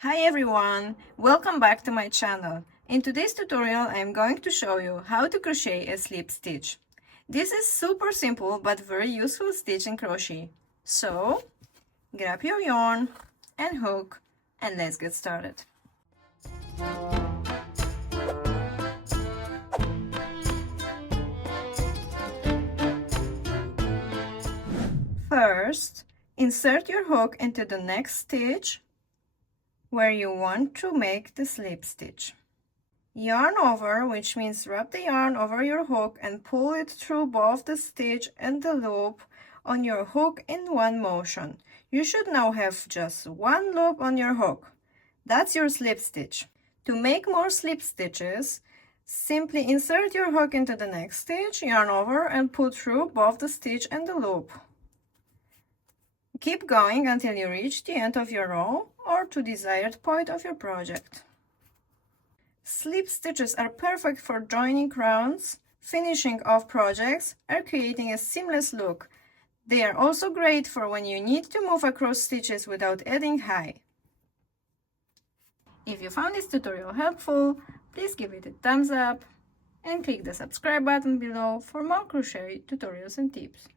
Hi everyone! Welcome back to my channel. In today's tutorial I am going to show you how to crochet a slip stitch. This is super simple but very useful stitch in crochet. So, grab your yarn and hook and let's get started. First, insert your hook into the next stitch where you want to make the slip stitch. Yarn over, which means wrap the yarn over your hook and pull it through both the stitch and the loop on your hook in one motion. You should now have just one loop on your hook. That's your slip stitch. To make more slip stitches, simply insert your hook into the next stitch, yarn over, and pull through both the stitch and the loop. Keep going until you reach the end of your row or to desired point of your project. Slip stitches are perfect for joining crowns, finishing off projects, or creating a seamless look. They are also great for when you need to move across stitches without adding high. If you found this tutorial helpful, please give it a thumbs up and click the subscribe button below for more crochet tutorials and tips.